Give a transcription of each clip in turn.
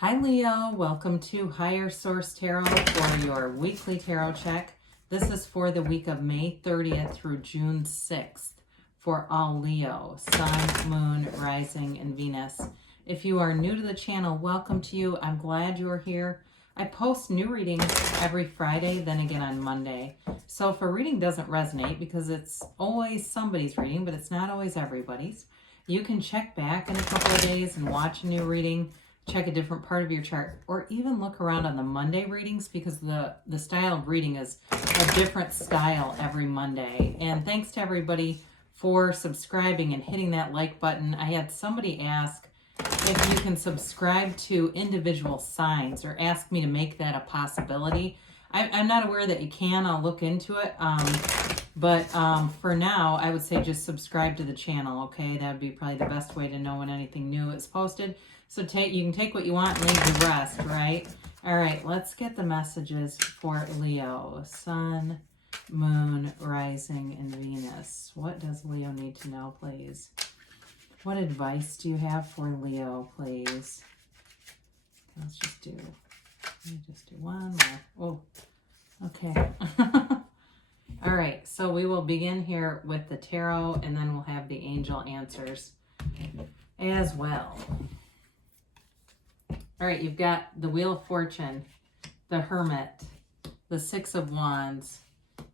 Hi Leo, welcome to Higher Source Tarot for your weekly tarot check. This is for the week of May 30th through June 6th for all Leo, Sun, Moon, Rising, and Venus. If you are new to the channel, welcome to you. I'm glad you're here. I post new readings every Friday, then again on Monday. So if a reading doesn't resonate, because it's always somebody's reading, but it's not always everybody's, you can check back in a couple of days and watch a new reading, check a different part of your chart, or even look around on the Monday readings, because the style of reading is a different style every Monday. And thanks to everybody for subscribing and hitting that like button. I had somebody ask if you can subscribe to individual signs or ask me to make that a possibility. I'm not aware that you can. I'll look into it. But for now, I would say just subscribe to the channel, okay? That would be probably the best way to know when anything new is posted. So you can take what you want and leave the rest, right? All right, let's get the messages for Leo. Sun, Moon, Rising, and Venus. What does Leo need to know, please? What advice do you have for Leo, please? Let me just do one more. Oh, okay. All right, so we will begin here with the tarot, and then we'll have the angel answers as well. All right, you've got the Wheel of Fortune, the Hermit, the Six of Wands,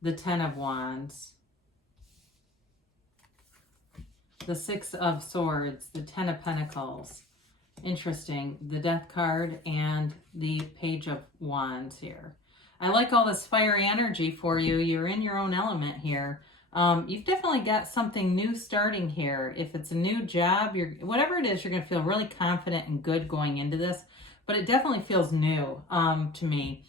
the Ten of Wands, the Six of Swords, the Ten of Pentacles. Interesting. The Death card and the Page of Wands here. I like all this fiery energy for you. You're in your own element here. You've definitely got something new starting here. If it's a new job, whatever it is, you're going to feel really confident and good going into this. But it definitely feels new to me.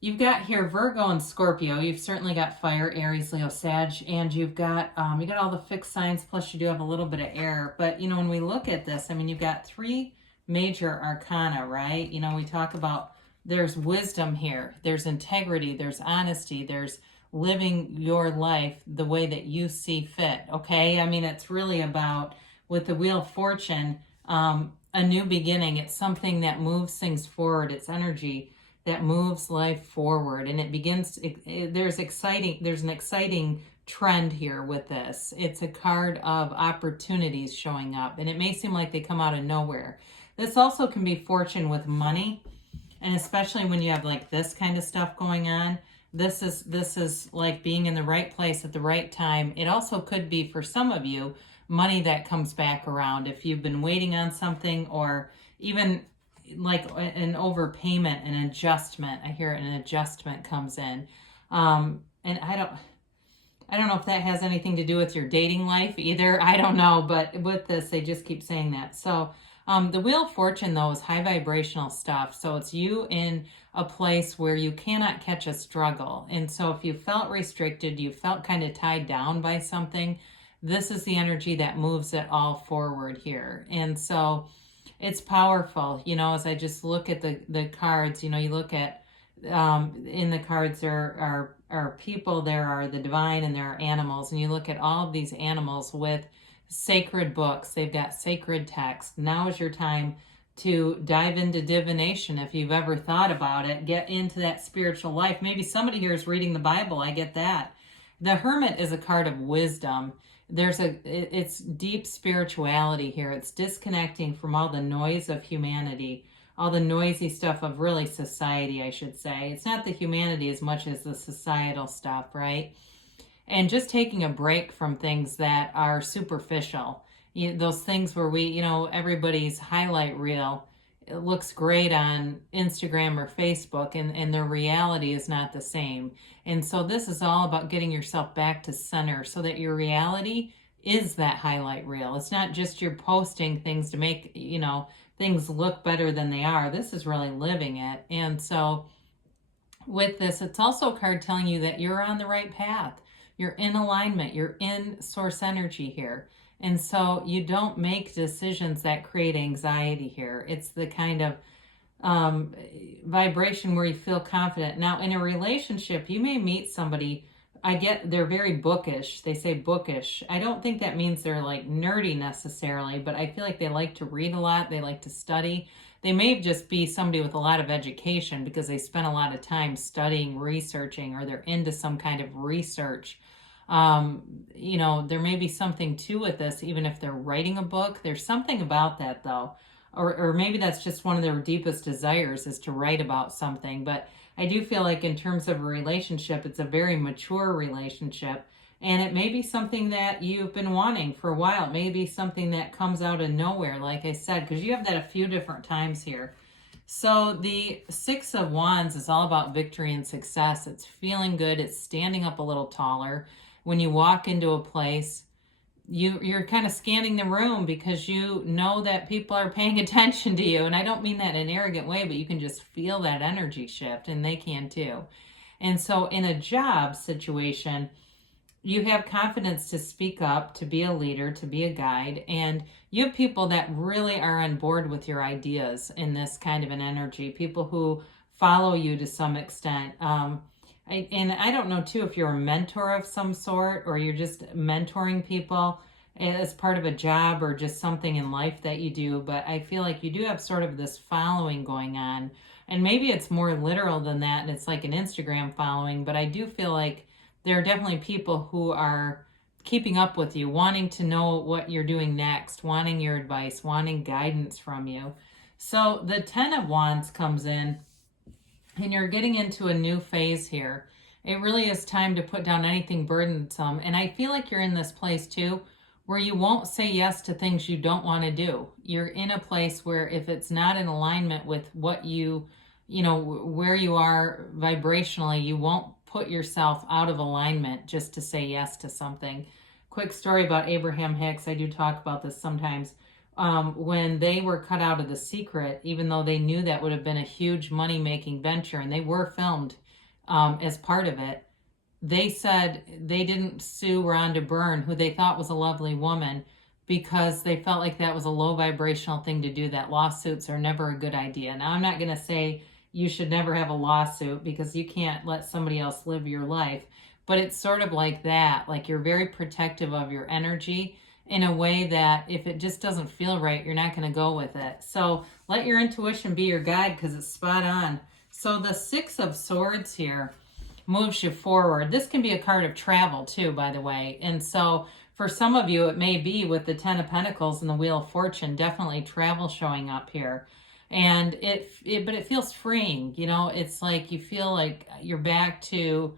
You've got here Virgo and Scorpio. You've certainly got fire, Aries, Leo, Sag, and you've got all the fixed signs, plus you do have a little bit of air. But, you know, when we look at this, I mean, you've got three major arcana, right? You know, we talk about there's wisdom here, there's integrity, there's honesty, there's living your life the way that you see fit, okay? I mean, it's really about, with the Wheel of Fortune, a new beginning. It's something that moves things forward. It's energy that moves life forward, and it begins, there's an exciting trend here with this. It's a card of opportunities showing up, and it may seem like they come out of nowhere. This also can be fortune with money, and especially when you have like this kind of stuff going on. This is like being in the right place at the right time. It also could be, for some of you, money that comes back around. If you've been waiting on something, or even like an overpayment, an adjustment. I hear an adjustment comes in. And I don't know if that has anything to do with your dating life either. I don't know, but with this, they just keep saying that. So the Wheel of Fortune, though, is high vibrational stuff. So it's you in a place where you cannot catch a struggle. And so if you felt restricted, you felt kind of tied down by something, this is the energy that moves it all forward here. And so it's powerful, you know, as I just look at the cards, you know, you look at, in the cards there are people, there are the divine, and there are animals. And you look at all of these animals with sacred books. They've got sacred text. Now is your time to dive into divination. If you've ever thought about it, get into that spiritual life. Maybe somebody here is reading the Bible. I get that. The Hermit is a card of wisdom. It's deep spirituality here. It's disconnecting from all the noise of humanity, all the noisy stuff of really society, I should say. It's not the humanity as much as the societal stuff, right? And just taking a break from things that are superficial. Those things where everybody's highlight reel, it looks great on Instagram or Facebook, and their reality is not the same. And so this is all about getting yourself back to center so that your reality is that highlight reel. It's not just you're posting things to make, things look better than they are. This is really living it. And so with this, it's also a card telling you that you're on the right path. You're in alignment. You're in source energy here. And so you don't make decisions that create anxiety here. It's the kind of vibration where you feel confident. Now, in a relationship, you may meet somebody they're very bookish. They say bookish. I don't think that means they're like nerdy necessarily, but I feel like they like to read a lot. They like to study. They may just be somebody with a lot of education because they spend a lot of time studying, researching, or they're into some kind of research. There may be something too with this, even if they're writing a book. There's something about that though. Or maybe that's just one of their deepest desires is to write about something. But I do feel like in terms of a relationship, it's a very mature relationship. And it may be something that you've been wanting for a while. It may be something that comes out of nowhere, like I said, because you have that a few different times here. So the Six of Wands is all about victory and success. It's feeling good. It's standing up a little taller. When you walk into a place, you're kind of scanning the room because you know that people are paying attention to you. And I don't mean that in an arrogant way, but you can just feel that energy shift, and they can too. And so in a job situation, you have confidence to speak up, to be a leader, to be a guide, and you have people that really are on board with your ideas in this kind of an energy, people who follow you to some extent. I don't know too if you're a mentor of some sort or you're just mentoring people as part of a job or just something in life that you do, but I feel like you do have sort of this following going on, and maybe it's more literal than that and it's like an Instagram following, but I do feel like there are definitely people who are keeping up with you, wanting to know what you're doing next, wanting your advice, wanting guidance from you. So the Ten of Wands comes in, and you're getting into a new phase here. It really is time to put down anything burdensome. And I feel like you're in this place too, where you won't say yes to things you don't want to do. You're in a place where if it's not in alignment with what where you are vibrationally, you won't put yourself out of alignment just to say yes to something. Quick story about Abraham Hicks. I do talk about this sometimes. When they were cut out of The Secret, even though they knew that would have been a huge money-making venture, and they were filmed as part of it, they said they didn't sue Rhonda Byrne, who they thought was a lovely woman, because they felt like that was a low vibrational thing to do, that lawsuits are never a good idea. Now, I'm not going to say you should never have a lawsuit because you can't let somebody else live your life, but it's sort of like that. Like you're very protective of your energy in a way that if it just doesn't feel right, you're not going to go with it. So let your intuition be your guide because it's spot on. So the Six of Swords here moves you forward. This can be a card of travel too, by the way. And so for some of you, it may be with the Ten of Pentacles and the Wheel of Fortune, definitely travel showing up here. And but it feels freeing. It's like you feel like you're back to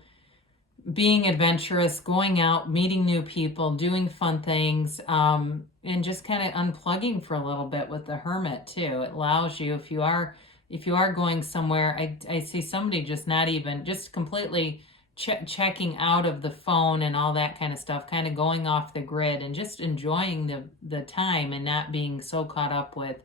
being adventurous, going out, meeting new people, doing fun things, and just kind of unplugging for a little bit with the Hermit too. It allows you, if you are going somewhere, I see somebody just completely checking out of the phone and all that kind of stuff, kind of going off the grid and just enjoying the time and not being so caught up with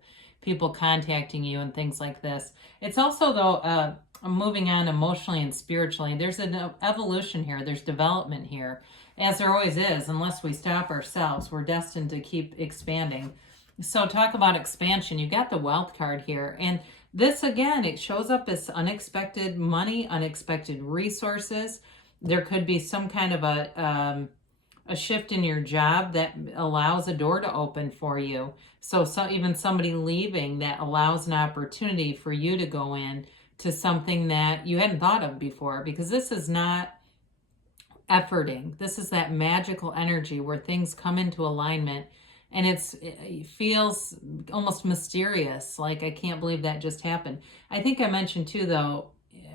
people contacting you and things like this. It's also though, moving on emotionally and spiritually. There's an evolution here. There's development here, as there always is, unless we stop ourselves. We're destined to keep expanding. So talk about expansion. You got the Wealth card here. And this, again, it shows up as unexpected money, unexpected resources. There could be some kind of a shift in your job that allows a door to open for you. So even somebody leaving that allows an opportunity for you to go in to something that you hadn't thought of before, because this is not efforting. This is that magical energy where things come into alignment, and it feels almost mysterious. Like, I can't believe that just happened. I think I mentioned too, though,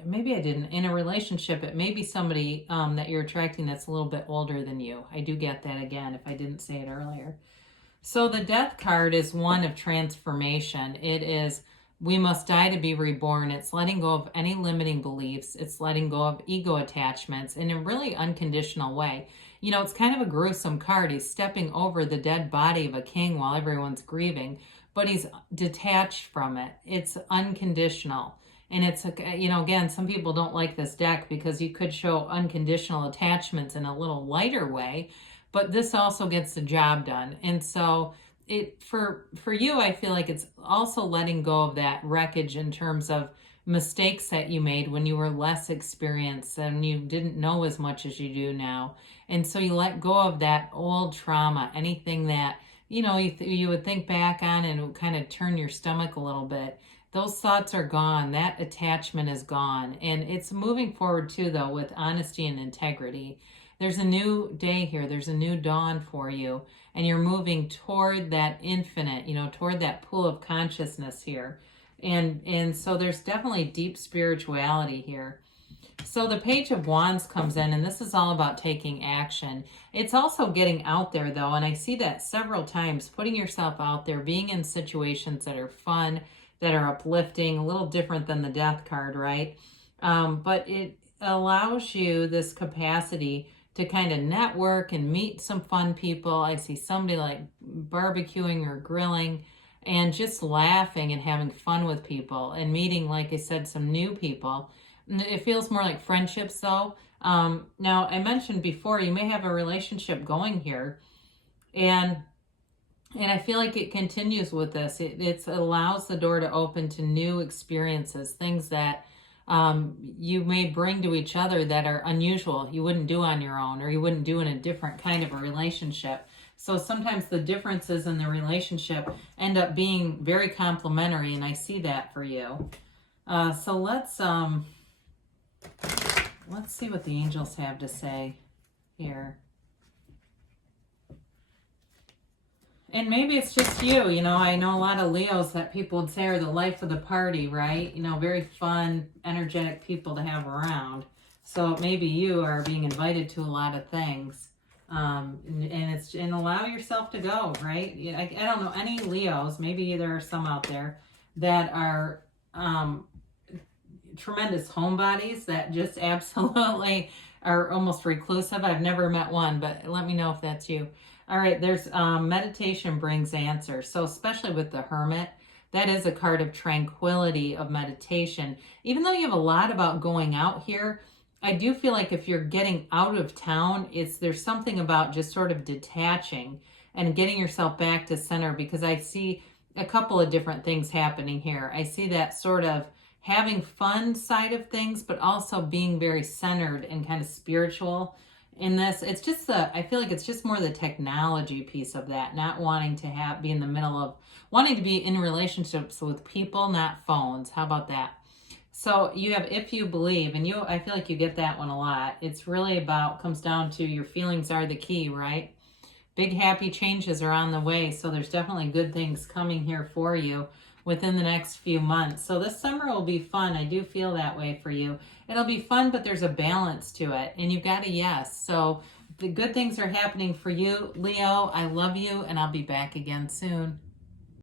maybe I didn't, in a relationship, it may be somebody that you're attracting that's a little bit older than you. I do get that again if I didn't say it earlier. So the Death card is one of transformation. It is, we must die to be reborn. It's letting go of any limiting beliefs. It's letting go of ego attachments in a really unconditional way. It's kind of a gruesome card. He's stepping over the dead body of a king while everyone's grieving, but he's detached from it. It's unconditional. And it's, again, some people don't like this deck because you could show unconditional attachments in a little lighter way, but this also gets the job done. And so for you, I feel like it's also letting go of that wreckage in terms of mistakes that you made when you were less experienced and you didn't know as much as you do now. And so you let go of that old trauma, anything that, you know, you would think back on and it would kind of turn your stomach a little bit. Those thoughts are gone. That attachment is gone. And it's moving forward too, though, with honesty and integrity. There's a new day here. There's a new dawn for you. And you're moving toward that infinite, you know, toward that pool of consciousness here. And so there's definitely deep spirituality here. So the Page of Wands comes in, and this is all about taking action. It's also getting out there, though, and I see that several times, putting yourself out there, being in situations that are fun, that are uplifting, a little different than the Death card, right? But it allows you this capacity to kind of network and meet some fun people. I see somebody like barbecuing or grilling and just laughing and having fun with people and meeting, like I said, some new people. It feels more like friendships, though. Now, I mentioned before, you may have a relationship going here, and I feel like it continues with this. It allows the door to open to new experiences, things that you may bring to each other that are unusual, you wouldn't do on your own, or you wouldn't do in a different kind of a relationship. So sometimes the differences in the relationship end up being very complementary, and I see that for you. So let's see what the angels have to say here. And maybe it's just you, you know, I know a lot of Leos that people would say are the life of the party, right? You know, very fun, energetic people to have around. So maybe you are being invited to a lot of things. And allow yourself to go, right? I don't know any Leos, maybe there are some out there that are tremendous homebodies that just absolutely are almost reclusive. I've never met one, but let me know if that's you. All right, there's meditation brings answers. So especially with the Hermit, that is a card of tranquility, of meditation. Even though you have a lot about going out here, I do feel like if you're getting out of town, there's something about just sort of detaching and getting yourself back to center, because I see a couple of different things happening here. I see that sort of having fun side of things, but also being very centered and kind of spiritual in this. It's just I feel like it's just more the technology piece of that, not wanting to be in the middle of, wanting to be in relationships with people, not phones. How about that? So you have If You Believe, and I feel like you get that one a lot. It's really comes down to your feelings are the key, right? Big happy changes are on the way, so there's definitely good things coming here for you within the next few months. So this summer will be fun. I do feel that way for you. It'll be fun, but there's a balance to it, and you've got a yes. So the good things are happening for you, Leo. I love you, and I'll be back again soon.